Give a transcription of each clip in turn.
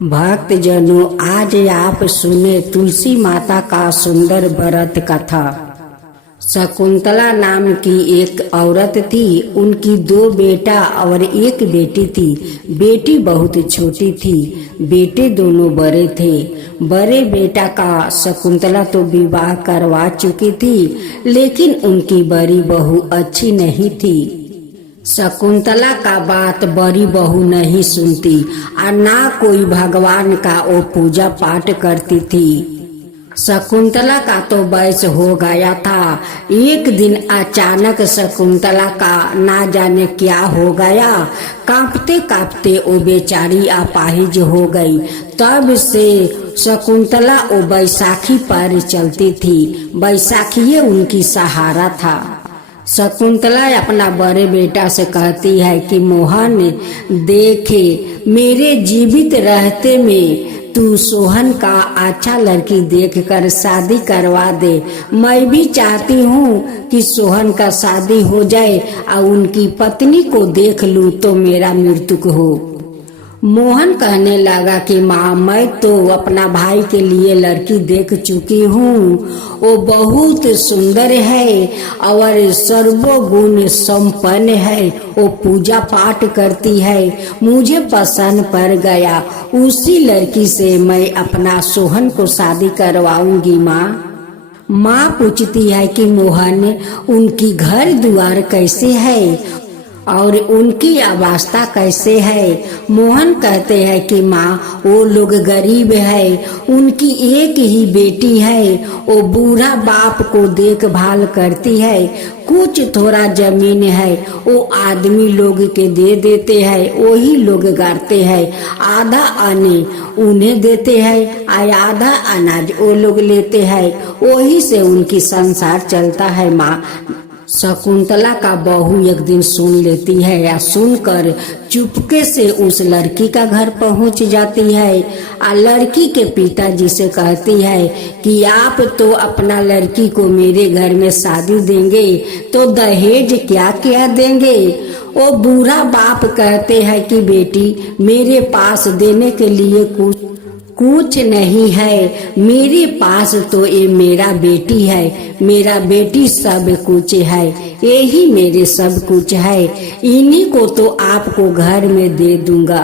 भक्त जनों, आज आप सुने तुलसी माता का सुंदर व्रत कथा। शकुंतला नाम की एक औरत थी। उनकी 2 बेटा और 1 बेटी थी। बेटी बहुत छोटी थी, बेटे दोनों बड़े थे। बड़े बेटा का शकुंतला तो विवाह करवा चुकी थी, लेकिन उनकी बड़ी बहू अच्छी नहीं थी। शकुंतला का बात बड़ी बहू नहीं सुनती और ना कोई भगवान का वो पूजा पाठ करती थी। शकुंतला का तो वयस हो गया था। एक दिन अचानक शकुंतला का ना जाने क्या हो गया, कांपते कांपते वो बेचारी अपाहिज हो गई। तब से शकुंतला वो बैसाखी पर चलती थी। बैसाखी उनकी सहारा था। शकुंतला अपना बड़े बेटा से कहती है कि मोहन, देखे मेरे जीवित रहते में तू सोहन का अच्छा लड़की देखकर शादी करवा दे। मैं भी चाहती हूँ कि सोहन का शादी हो जाए और उनकी पत्नी को देख लूँ तो मेरा मृत्यु हो। मोहन कहने लगा कि माँ, मैं तो अपना भाई के लिए लड़की देख चुकी हूँ। वो बहुत सुंदर है और सर्वगुण संपन्न है। वो पूजा पाठ करती है, मुझे पसंद पड़ गया। उसी लड़की से मैं अपना सोहन को शादी करवाऊंगी। माँ पूछती है कि मोहन, उनकी घर द्वार कैसे है और उनकी अवस्था कैसे है? मोहन कहते हैं कि माँ, वो लोग गरीब है। उनकी एक ही बेटी है। वो बूढ़ा बाप को देखभाल करती है। कुछ थोड़ा जमीन है, वो आदमी लोग के दे देते हैं। वही लोग गाड़ते हैं। आधा अन्न उन्हें देते हैं और आधा अनाज वो लोग लेते हैं। वही से उनकी संसार चलता है। माँ, शकुंतला का बहू एक दिन सुन लेती है या सुनकर चुपके से उस लड़की का घर पहुंच जाती है और लड़की के पिताजी से कहती है कि आप तो अपना लड़की को मेरे घर में शादी देंगे तो दहेज क्या क्या देंगे? वो बूढ़ा बाप कहते हैं कि बेटी, मेरे पास देने के लिए कुछ नहीं है। मेरे पास तो ये मेरा बेटी है। मेरा बेटी सब कुछ है। यही मेरे सब कुछ है। इन्हीं को तो आपको घर में दे दूंगा।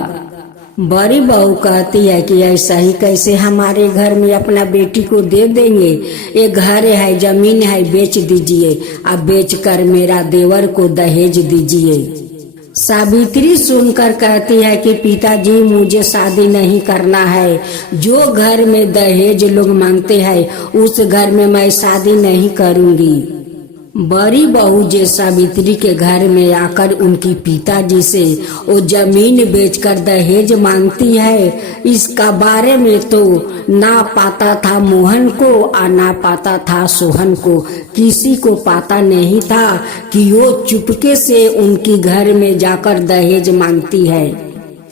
बड़ी बहू कहती है कि ऐसा ही कैसे हमारे घर में अपना बेटी को दे देंगे? ये घर है, जमीन है, बेच दीजिए। अब बेचकर मेरा देवर को दहेज दीजिए। सावित्री सुनकर कहती है कि पिताजी, मुझे शादी नहीं करना है। जो घर में दहेज लोग मांगते हैं उस घर में मैं शादी नहीं करूंगी। बड़ी बहू जे सावित्री के घर में आकर उनकी पिताजी से वो जमीन बेचकर दहेज मांगती है, इसका बारे में तो ना पाता था मोहन को और ना पाता था सोहन को। किसी को पता नहीं था कि वो चुपके से उनकी घर में जाकर दहेज मांगती है।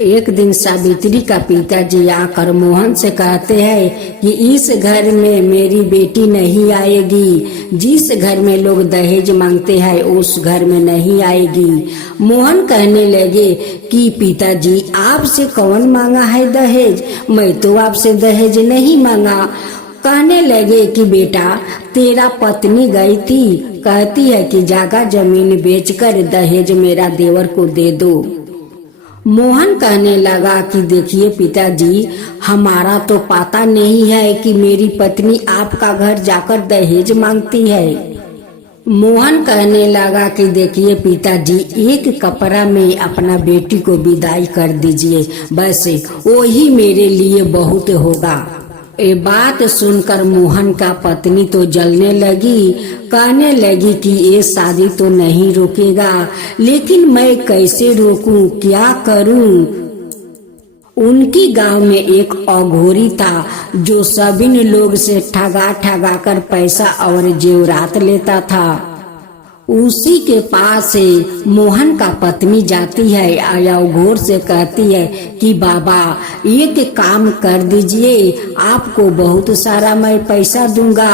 एक दिन सावित्री का पिताजी आकर मोहन से कहते हैं कि इस घर में मेरी बेटी नहीं आएगी। जिस घर में लोग दहेज मांगते हैं उस घर में नहीं आएगी। मोहन कहने लगे कि पिताजी, आपसे कौन मांगा है दहेज? मैं तो आपसे दहेज नहीं मांगा। कहने लगे कि बेटा, तेरा पत्नी गई थी, कहती है कि जगह जमीन बेचकर दहेज मेरा देवर को दे दो। मोहन कहने लगा कि देखिए पिताजी, हमारा तो पता नहीं है कि मेरी पत्नी आपका घर जाकर दहेज मांगती है। मोहन कहने लगा कि देखिए पिताजी, एक कपड़ा में अपना बेटी को विदाई कर दीजिए, बस वही मेरे लिए बहुत होगा। ये बात सुनकर मोहन का पत्नी तो जलने लगी। कहने लगी कि ये शादी तो नहीं रोकेगा, लेकिन मैं कैसे रोकूं, क्या करूं? उनकी गांव में एक अघोरी था जो सभी लोग से ठगा ठगा कर पैसा और जेवरात लेता था। उसी के पास से मोहन का पत्नी जाती है आया घोर से कहती है कि बाबा, एक काम कर दीजिए, आपको बहुत सारा मैं पैसा दूंगा।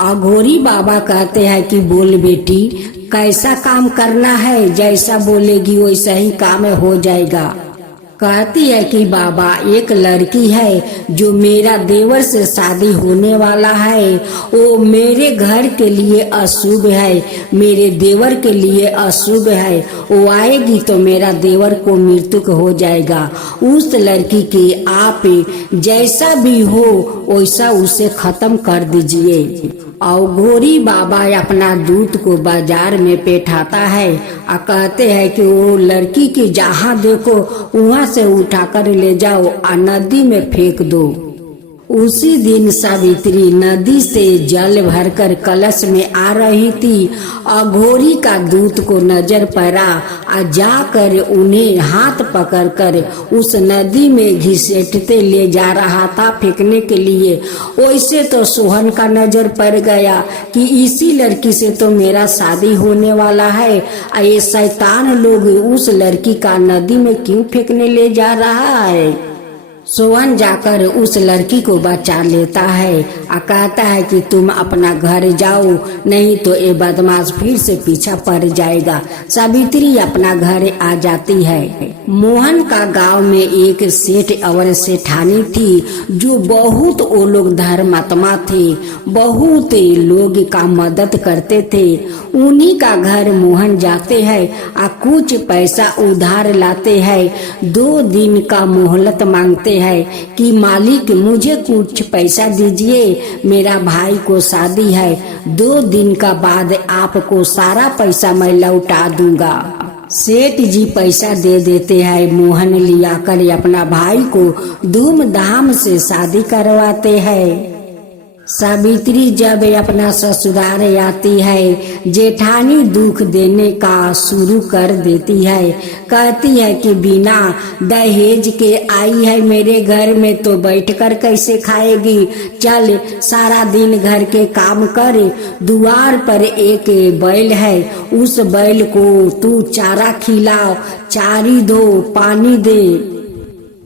अघोरी बाबा कहते हैं कि बोल बेटी, कैसा काम करना है? जैसा बोलेगी वैसा ही काम हो जाएगा। कहती है कि बाबा एक लड़की है जो मेरा देवर से शादी होने वाला है, वो मेरे घर के लिए अशुभ है, मेरे देवर के लिए अशुभ है, वो आएगी तो मेरा देवर को मृत्यु हो जाएगा। उस लड़की के आप जैसा भी हो वैसा उसे खत्म कर दीजिए। अघोरी बाबा अपना दूध को बाजार में बैठाता है और कहते हैं कि वो लड़की की जहाँ देखो वहाँ से उठाकर ले जाओ और नदी में फेंक दो। उसी दिन सावित्री नदी से जल भरकर कलश में आ रही थी। अघोरी का दूत को नजर पड़ा और जाकर उन्हें हाथ पकड़कर उस नदी में घसीटते ले जा रहा था फेंकने के लिए। वैसे तो सोहन का नजर पड़ गया कि इसी लड़की से तो मेरा शादी होने वाला है, ये शैतान लोग उस लड़की का नदी में क्यों फेंकने ले जा रहा है। सोहन जाकर उस लड़की को बचा लेता है और कहता है कि तुम अपना घर जाओ, नहीं तो ये बदमाश फिर से पीछा पड़ जाएगा। सावित्री अपना घर आ जाती है। मोहन का गांव में एक सेठ और सेठानी थी जो बहुत वो लोग धर्मात्मा थे, बहुत लोग का मदद करते थे। उन्हीं का घर मोहन जाते हैं और कुछ पैसा उधार लाते हैं। 2 दिन का मोहलत मांगते है कि मालिक मुझे कुछ पैसा दीजिए, मेरा भाई को शादी है, 2 दिन का बाद आपको सारा पैसा मैं लौटा दूंगा। सेठ जी पैसा दे देते हैं। मोहन लिया कर अपना भाई को धूमधाम से शादी करवाते हैं। सावित्री जब अपना ससुराल आती है, जेठानी दुख देने का शुरू कर देती है। कहती है कि बिना दहेज के आई है मेरे घर में तो बैठकर कैसे खाएगी। चल सारा दिन घर के काम कर। द्वार पर एक बैल है, उस बैल को तू चारा खिलाओ, चारी दो, पानी दे।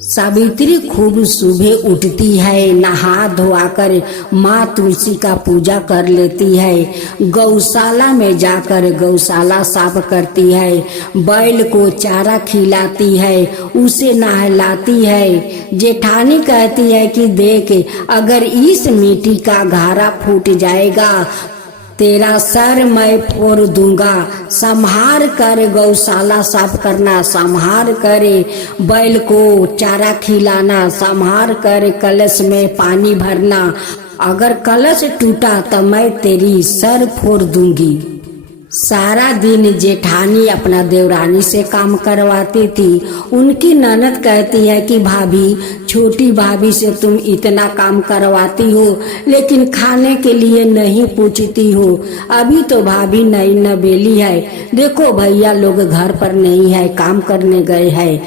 सावित्री खूब सुबह उठती है, नहा धोआकर माँ तुलसी का पूजा कर लेती है। गौशाला में जाकर गौशाला साफ करती है, बैल को चारा खिलाती है, उसे नहलाती है। जेठानी कहती है कि देख, अगर इस मिट्टी का घारा फूट जाएगा तेरा सर मैं फोड़ दूंगा। संभार कर गौशाला साफ करना, संभार कर बैल को चारा खिलाना, संभार कर कलश में पानी भरना। अगर कलश टूटा तो मैं तेरी सर फोड़ दूंगी। सारा दिन जेठानी अपना देवरानी से काम करवाती थी। उनकी ननद कहती है कि भाभी, छोटी भाभी से तुम इतना काम करवाती हो लेकिन खाने के लिए नहीं पूछती हो। अभी तो भाभी नई नवेली है, देखो भैया लोग घर पर नहीं है, काम करने गए हैं,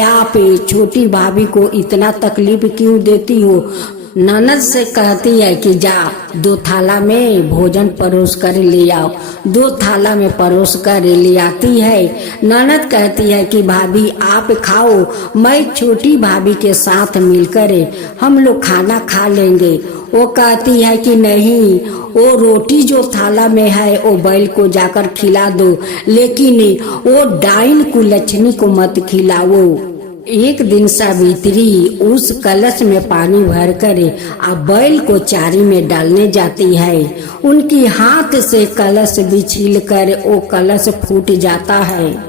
आप छोटी भाभी को इतना तकलीफ क्यों देती हो। ननद से कहती है कि जा 2 थाला में भोजन परोस कर ले आओ। 2 थाला में परोस कर ले आती है। ननद कहती है कि भाभी आप खाओ, मैं छोटी भाभी के साथ मिलकर हम लोग खाना खा लेंगे। वो कहती है कि नहीं, वो रोटी जो थाला में है वो बैल को जाकर खिला दो, लेकिन वो डाइन कुलच्छनी को मत खिलाओ। एक दिन सावित्री उस कलश में पानी भरकर बैल को चारी में डालने जाती है। उनकी हाथ से कलश बिछिल कर वो कलश फूट जाता है।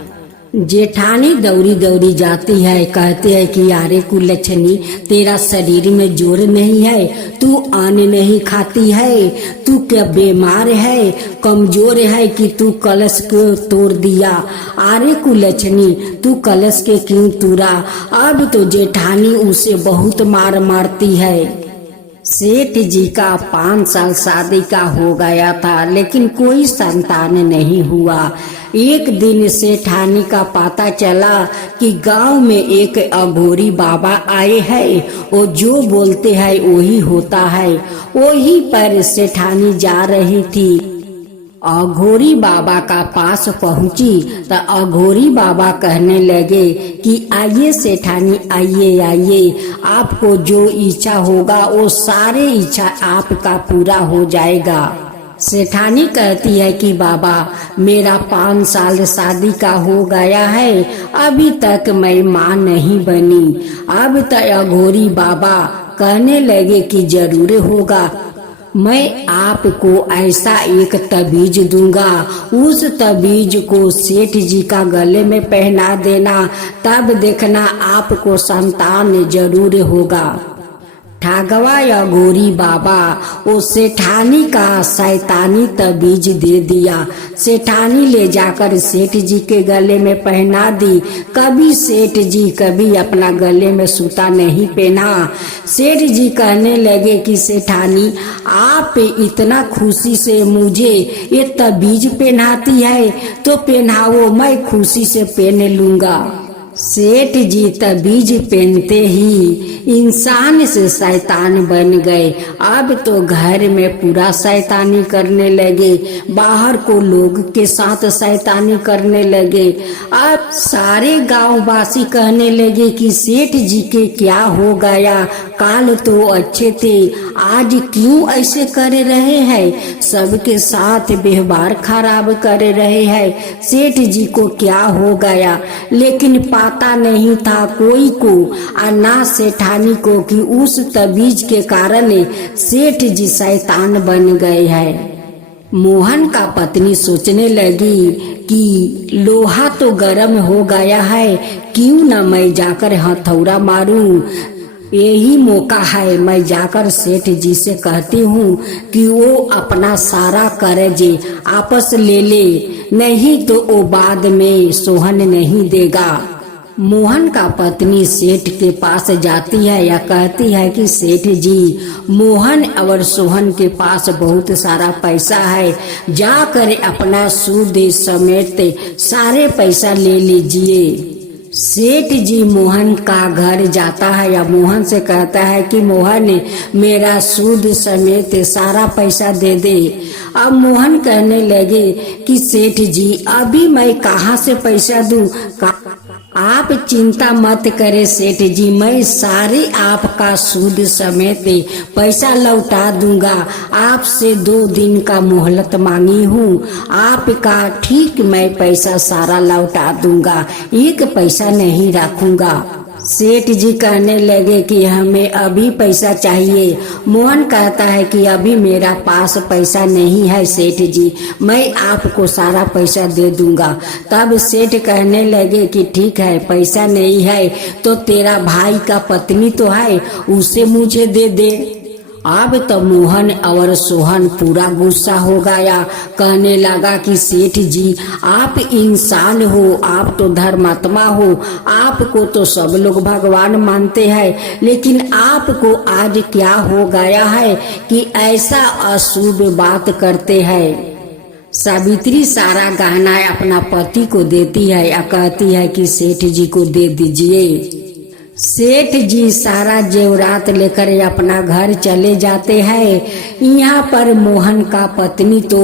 जेठानी दौड़ी दौड़ी जाती है, कहते है कि यारे कुलच्छनी, तेरा शरीर में जोर नहीं है, तू अन्न नहीं खाती है, तू क्या बीमार है, कमजोर है कि तू कलश को तोड़ दिया। अरे कुलच्छनी, तू कलश के क्यों तोड़ा। अब तो जेठानी उसे बहुत मार मारती है। सेठ जी का 5 साल शादी का हो गया था लेकिन कोई संतान नहीं हुआ। एक दिन सेठानी का पता चला कि गांव में एक अघोरी बाबा आए हैं, वो जो बोलते हैं वही होता है। वही पर सेठानी जा रही थी। अघोरी बाबा का पास पहुंची तो अघोरी बाबा कहने लगे कि आइए सेठानी, आइए आइए, आपको जो इच्छा होगा वो सारे इच्छा आपका पूरा हो जाएगा। सेठानी कहती है कि बाबा मेरा 5 साल शादी का हो गया है, अभी तक मैं माँ नहीं बनी। अब तो अघोरी बाबा कहने लगे कि जरूर होगा, मैं आपको ऐसा एक तबीज दूंगा, उस तबीज को सेठ जी का गले में पहना देना, तब देखना आपको संतान जरूर होगा। ठागवा या गोरी बाबा उस सेठानी का शैतानी तबीज दे दिया। सेठानी ले जाकर सेठ जी के गले में पहना दी। कभी सेठ जी कभी अपना गले में सूता नहीं पहना। सेठ जी कहने लगे कि सेठानी आप इतना खुशी से मुझे ये तबीज पहनाती है तो पहनाओ, मैं खुशी से पहन लूंगा। सेठ जी तबीज पहनते ही इंसान से शैतान बन गए। अब तो घर में पूरा शैतानी करने लगे, बाहर को लोग के साथ शैतानी करने लगे। अब सारे गांव वासी कहने लगे कि सेठ जी के क्या हो गया, काल तो अच्छे थे, आज क्यों ऐसे कर रहे हैं, सबके साथ व्यवहार खराब कर रहे हैं, सेठ जी को क्या हो गया। लेकिन पता नहीं था कोई को और ना सेठानी को कि उस तबीज के कारण सेठ जी शैतान बन गए हैं। मोहन का पत्नी सोचने लगी कि लोहा तो गर्म हो गया है, क्यों न मैं जाकर हथौड़ा मारूं, यही मौका है, मैं जाकर सेठ जी से कहती हूँ कि वो अपना सारा कर्ज आपस ले ले, नहीं तो वो बाद में सोहन नहीं देगा। मोहन का पत्नी सेठ के पास जाती है या कहती है कि सेठ जी मोहन और सोहन के पास बहुत सारा पैसा है, जाकर अपना सूद समेत सारे पैसा ले लीजिए। सेठ जी मोहन का घर जाता है या मोहन से कहता है कि मोहन मेरा सूद समेत सारा पैसा दे दे। अब मोहन कहने लगे कि सेठ जी अभी मैं कहाँ से पैसा दूं, आप चिंता मत करें सेठ जी, मैं सारे आपका सूद समेत पैसा लौटा दूंगा। आपसे 2 दिन का मोहलत मांगी हूँ, आपका ठीक मैं पैसा सारा लौटा दूंगा, एक पैसा नहीं रखूंगा। सेठ जी कहने लगे कि हमें अभी पैसा चाहिए। मोहन कहता है कि अभी मेरा पास पैसा नहीं है सेठ जी, मैं आपको सारा पैसा दे दूंगा। तब सेठ कहने लगे कि ठीक है, पैसा नहीं है तो तेरा भाई का पत्नी तो है, उसे मुझे दे दे। अब तो मोहन और सोहन पूरा गुस्सा हो गया, कहने लगा कि सेठ जी आप इंसान हो, आप तो धर्मात्मा हो, आपको तो सब लोग भगवान मानते हैं, लेकिन आपको आज क्या हो गया है कि ऐसा अशुभ बात करते हैं। सावित्री सारा गहना अपना पति को देती है या कहती है कि सेठ जी को दे दीजिए। सेठ जी सारा जेवरात लेकर अपना घर चले जाते हैं। यहाँ पर मोहन का पत्नी तो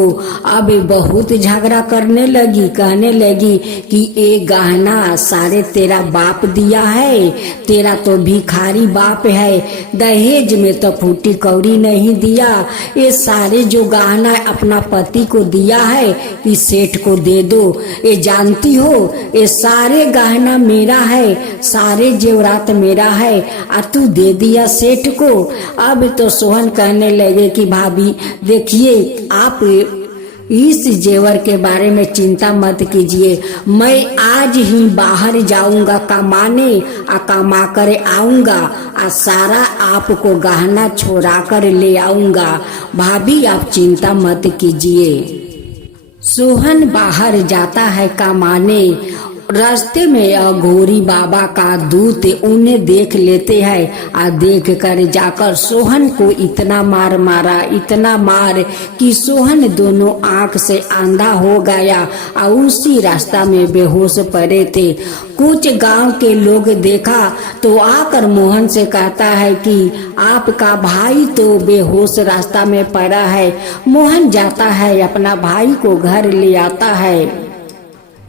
अब बहुत झगड़ा करने लगी, कहने लगी कि ये गहना सारे तेरा बाप दिया है, तेरा तो भिखारी बाप है, दहेज में तो फूटी कौड़ी नहीं दिया, ये सारे जो गहना अपना पति को दिया है कि सेठ को दे दो। ये जानती हो ये सारे गहना मेरा है, सारे जेवरात मेरा है और तू दे दिया सेठ को। अब तो सोहन कहने लगे कि भाभी देखिए आप इस जेवर के बारे में चिंता मत कीजिए, मैं आज ही बाहर जाऊंगा कमाने और कमा कर आऊंगा और सारा आपको गहना छोड़ा कर ले आऊंगा, भाभी आप चिंता मत कीजिए। सोहन बाहर जाता है कमाने। रास्ते में अघोरी बाबा का दूत उन्हें देख लेते हैं और देख कर जाकर सोहन को इतना मार मारा, इतना मार कि सोहन दोनों आंख से अंधा हो गया और उसी रास्ता में बेहोश पड़े थे। कुछ गांव के लोग देखा तो आकर मोहन से कहता है कि आपका भाई तो बेहोश रास्ता में पड़ा है। मोहन जाता है अपना भाई को घर ले आता है।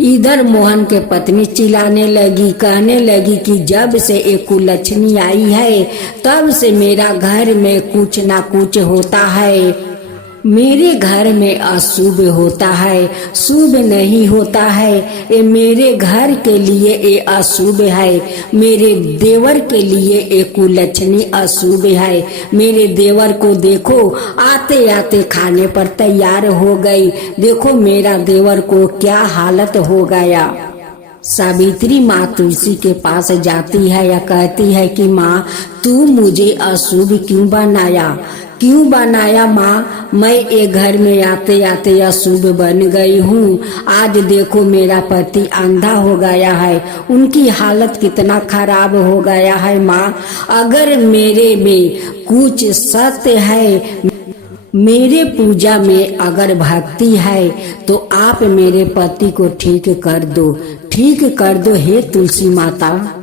इधर मोहन के पत्नी चिल्लाने लगी, कहने लगी कि जब से एक कुलक्ष्मी आई है तब से मेरा घर में कुछ ना कुछ होता है। मेरे घर में अशुभ होता है, शुभ नहीं होता है। ये मेरे घर के लिए ये अशुभ है, मेरे देवर के ये एक कुलक्षणी अशुभ है। मेरे देवर को देखो, आते आते खाने पर तैयार हो गई। देखो मेरा देवर को क्या हालत हो गया। सावित्री माँ तुलसी के पास जाती है या कहती है कि माँ तू मुझे अशुभ क्यों बनाया माँ? मैं ये घर में आते आते अशुभ बन गई हूँ। आज देखो मेरा पति अंधा हो गया है, उनकी हालत कितना खराब हो गया है माँ। अगर मेरे में कुछ सत्य है, मेरे पूजा में अगर भक्ति है, तो आप मेरे पति को ठीक कर दो हे तुलसी माता।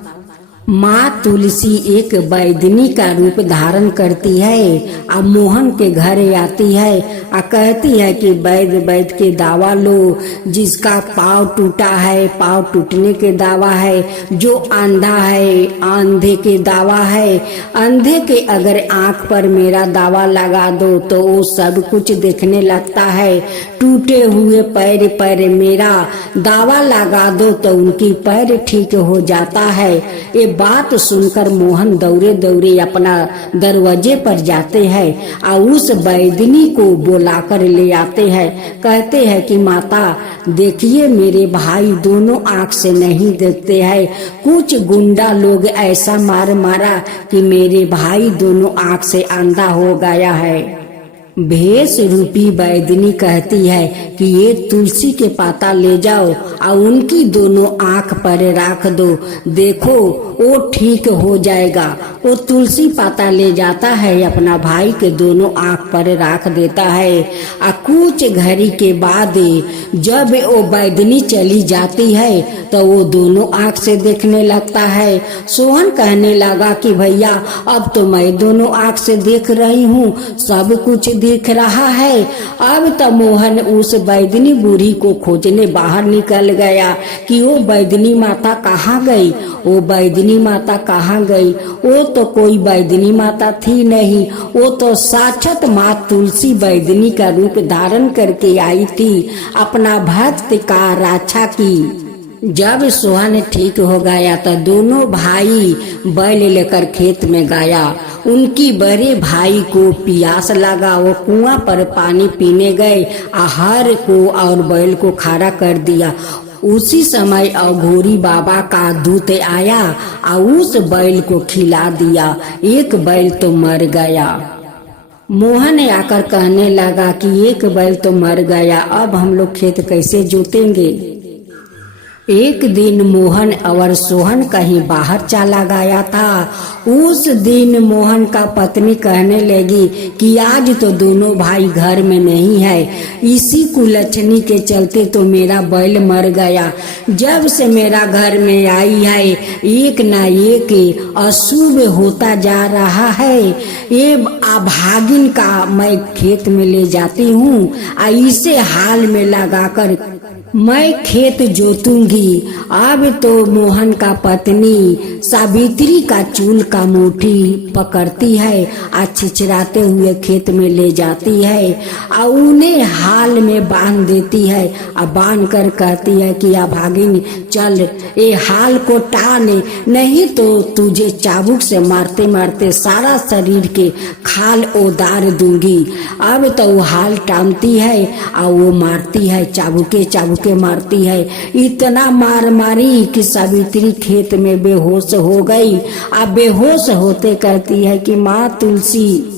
माँ तुलसी एक वैदिनी का रूप धारण करती है। अब मोहन के घर आती है और कहती है कि वैद के दावा लो। जिसका पाँव टूटा है, पाँव टूटने के दावा है। जो अंधा है, अंधे के दावा है। अंधे के अगर आँख पर मेरा दावा लगा दो तो वो सब कुछ देखने लगता है। टूटे हुए पैर पर मेरा दावा लगा दो तो उनकी पैर ठीक हो जाता है। ये बात सुनकर मोहन दौड़े दौड़े अपना दरवाजे पर जाते हैं और उस वैदिनी को बुलाकर ले आते हैं। कहते हैं कि माता देखिए मेरे भाई दोनों आँख से नहीं देखते हैं। कुछ गुंडा लोग ऐसा मारा कि मेरे भाई दोनों आँख से अंधा हो गया है। भेष रूपी वैदिनी कहती है कि ये तुलसी के पाता ले जाओ और उनकी दोनों आँख पर रख दो, देखो वो ठीक हो जाएगा। वो तुलसी पाता ले जाता है, अपना भाई के दोनों आँख पर रख देता है। और कुछ घड़ी के बाद जब वो वैदिनी चली जाती है तो वो दोनों आँख से देखने लगता है। सोहन कहने लगा कि भैया अब तो मैं दोनों आँख से देख रही हूँ, सब कुछ दिख रहा है। अब तो मोहन उस वैदिनी बूढ़ी को खोजने बाहर निकल गया कि वो वैदिनी माता कहाँ गई, वो वैदिनी माता कहाँ गई। वो तो कोई वैदिनी माता थी नहीं, वो तो साक्षात माँ तुलसी वैदिनी का रूप धारण करके आई थी, अपना भक्त का रक्षा की। जब सोहन ठीक हो गया तो दोनों भाई बैल लेकर खेत में गया। उनकी बड़े भाई को प्यास लगा, वो कुआं पर पानी पीने गए। आहर को और बैल को खड़ा कर दिया। उसी समय अघोरी बाबा का दूत आया और उस बैल को खिला दिया। एक बैल तो मर गया। मोहन आकर कहने लगा कि एक बैल तो मर गया, अब हम लोग खेत कैसे जोतेंगे। एक दिन मोहन और सोहन कहीं बाहर चला गया था। उस दिन मोहन का पत्नी कहने लगी कि आज तो दोनों भाई घर में नहीं है, इसी कुलक्षणी के चलते तो मेरा बैल मर गया। जब से मेरा घर में आई है एक ना एक अशुभ होता जा रहा है। ये अभागिन का मैं खेत में ले जाती हूँ, इसे हाल में लगाकर मैं खेत जोतूंगी। अब तो मोहन का पत्नी सावित्री का चूल का मुट्ठी पकड़ती है और छिछराते हुए खेत में ले जाती है और उन्हें हाल में बांध देती है और बांध कर कहती है कि अभागिन चल ये हाल को टाने, नहीं तो तुझे चाबुक से मारते मारते सारा शरीर के खाल उतार दूंगी। अब तो वो हाल टानती है और वो मारती है, चाबुके मारती है। इतना मार मारी कि सावित्री खेत में बेहोश हो गई। अब बेहोश होते कहती है कि माँ तुलसी।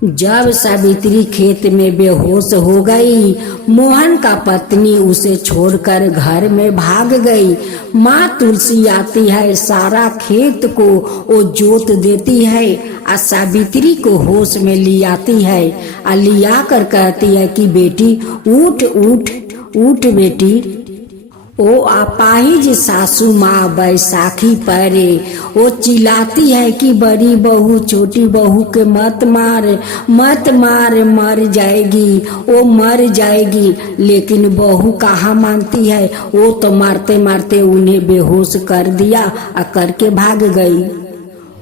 जब सावित्री खेत में बेहोश हो गई, मोहन का पत्नी उसे छोड़कर घर में भाग गई। माँ तुलसी आती है, सारा खेत को वो जोत देती है और सावित्री को होश में ले आती है और लिया कर कहती है कि बेटी उठ उठ उठ बेटी। ओ अपाहिज सासू माँ बैसाखी परे, वो चिल्लाती है कि बड़ी बहू छोटी बहू के मत मार, मर जाएगी, वो मर जाएगी। लेकिन बहू कहाँ मानती है, वो तो मारते मारते उन्हें बेहोश कर दिया और करके भाग गई।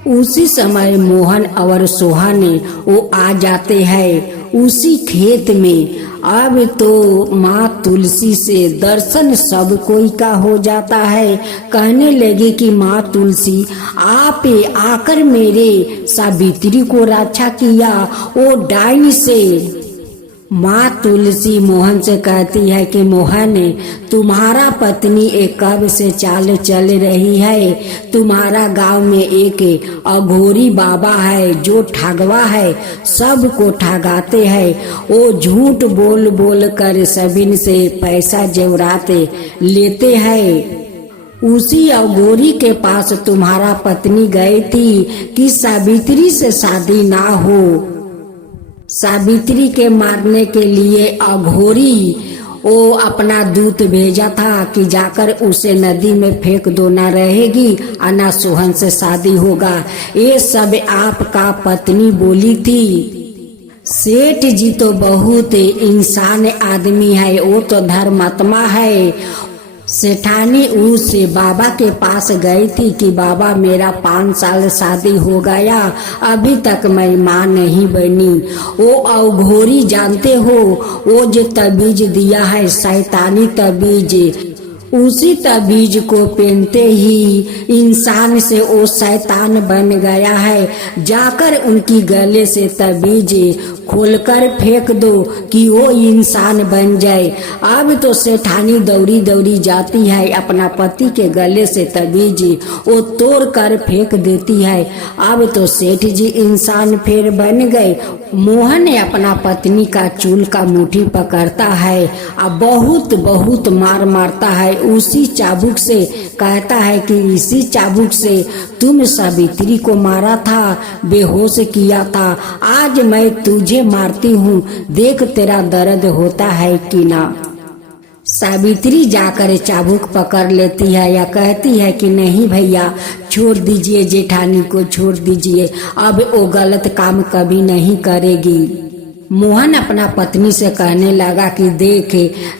उसी समय मोहन और सोहन वो आ जाते हैं। उसी खेत में। अब तो माँ तुलसी से दर्शन सब कोई का हो जाता है। कहने लगे कि माँ तुलसी, आप आकर मेरे सावित्री को रक्षा किया वो डाइन से। माँ तुलसी मोहन से कहती है कि मोहन, तुम्हारा पत्नी एक कब से चाल चल रही है। तुम्हारा गांव में एक अघोरी बाबा है जो ठगवा है, सबको ठगाते हैं। वो झूठ बोल बोल कर सभी से पैसा जेवराते लेते हैं। उसी अघोरी के पास तुम्हारा पत्नी गई थी कि सावित्री से शादी ना हो। सावित्री के मारने के लिए अघोरी वो अपना दूत भेजा था कि जाकर उसे नदी में फेंक दो, ना रहेगी और ना सोहन से शादी होगा। ये सब आपका पत्नी बोली थी। सेठ जी तो बहुत इंसान आदमी है, वो तो धर्मात्मा है। सेठानी उस बाबा के पास गई थी कि बाबा मेरा 5 साल शादी हो गया, अभी तक मैं माँ नहीं बनी। वो अघोरी जानते हो, वो जो तबीज दिया है शैतानी तबीज, उसी तबीज को पहनते ही इंसान से वो शैतान बन गया है। जाकर उनकी गले से तबीज खोलकर फेंक दो कि वो इंसान बन जाए। अब तो सेठानी दौड़ी दौड़ी जाती है, अपना पति के गले से तबीज वो तोड़ कर फेंक देती है। अब तो सेठ जी इंसान फिर बन गए। मोहन ने अपना पत्नी का चूल का मुट्ठी पकड़ता है और बहुत बहुत मार मारता है। उसी चाबुक से कहता है कि इसी चाबुक से तुम सावित्री को मारा था, बेहोश किया था। आज मैं तुझे मारती हूँ, देख तेरा दर्द होता है कि ना। सावित्री जाकर चाबुक पकड़ लेती है या कहती है कि नहीं भैया, छोड़ दीजिए, जेठानी को छोड़ दीजिए, अब वो गलत काम कभी नहीं करेगी। मोहन अपना पत्नी से कहने लगा कि देख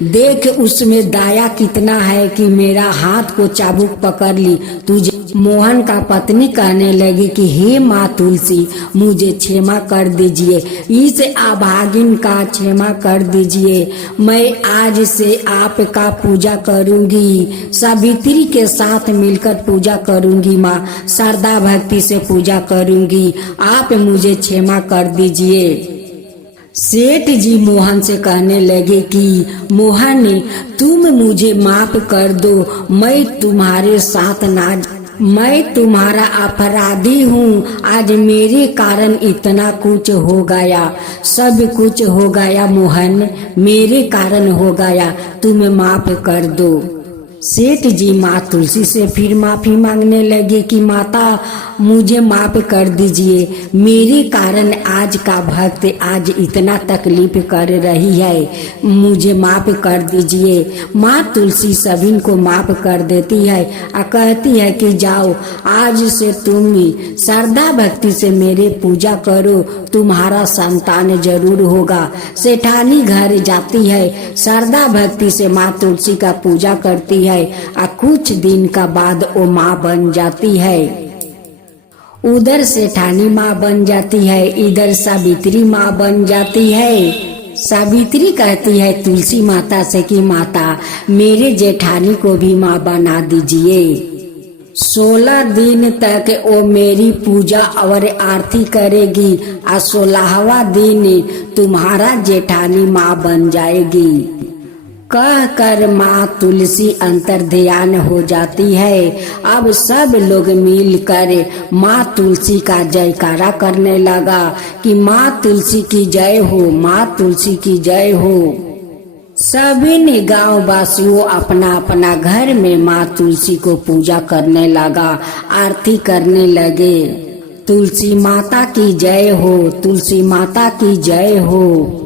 देख उसमें दाया कितना है कि मेरा हाथ को चाबुक पकड़ ली तुझे। मोहन का पत्नी कहने लगी कि हे माँ तुलसी, मुझे क्षमा कर दीजिए, इस अभागिन का क्षमा कर दीजिए। मैं आज से आपका पूजा करूंगी, सावित्री के साथ मिलकर पूजा करूंगी माँ, श्रद्धा भक्ति से पूजा करूंगी, आप मुझे क्षमा कर दीजिए। सेठ जी मोहन से कहने लगे कि मोहन, तुम मुझे माफ कर दो, मैं तुम्हारे साथ मैं तुम्हारा अपराधी हूँ। आज मेरे कारण इतना कुछ हो गया, सब कुछ हो गया मोहन, मेरे कारण हो गया, तुम माफ कर दो। सेठ जी माँ तुलसी से फिर माफी मांगने लगे कि माता मुझे माफ कर दीजिए, मेरे कारण आज का भक्त आज इतना तकलीफ कर रही है, मुझे माफ कर दीजिए। माँ तुलसी सभी को माफ कर देती है और कहती है कि जाओ, आज से तुम श्रद्धा भक्ति से मेरे पूजा करो, तुम्हारा संतान जरूर होगा। सेठानी घर जाती है, श्रद्धा भक्ति से माँ तुलसी का पूजा करती है और कुछ दिन का बाद वो माँ बन जाती है। उधर सेठानी माँ बन जाती है, इधर सावित्री माँ बन जाती है। सावित्री कहती है तुलसी माता से कि माता मेरे जेठानी को भी माँ बना दीजिए। 16 दिन तक वो मेरी पूजा और आरती करेगी और 16वां दिन तुम्हारा जेठानी माँ बन जाएगी। कह कर माँ तुलसी अंतर ध्यान हो जाती है। अब सब लोग मिलकर माँ तुलसी का जयकारा करने लगा कि माँ तुलसी की जय हो, माँ तुलसी की जय हो। सभी ने गाँव वासियों अपना अपना घर में माँ तुलसी को पूजा करने लगा, आरती करने लगे। तुलसी माता की जय हो, तुलसी माता की जय हो।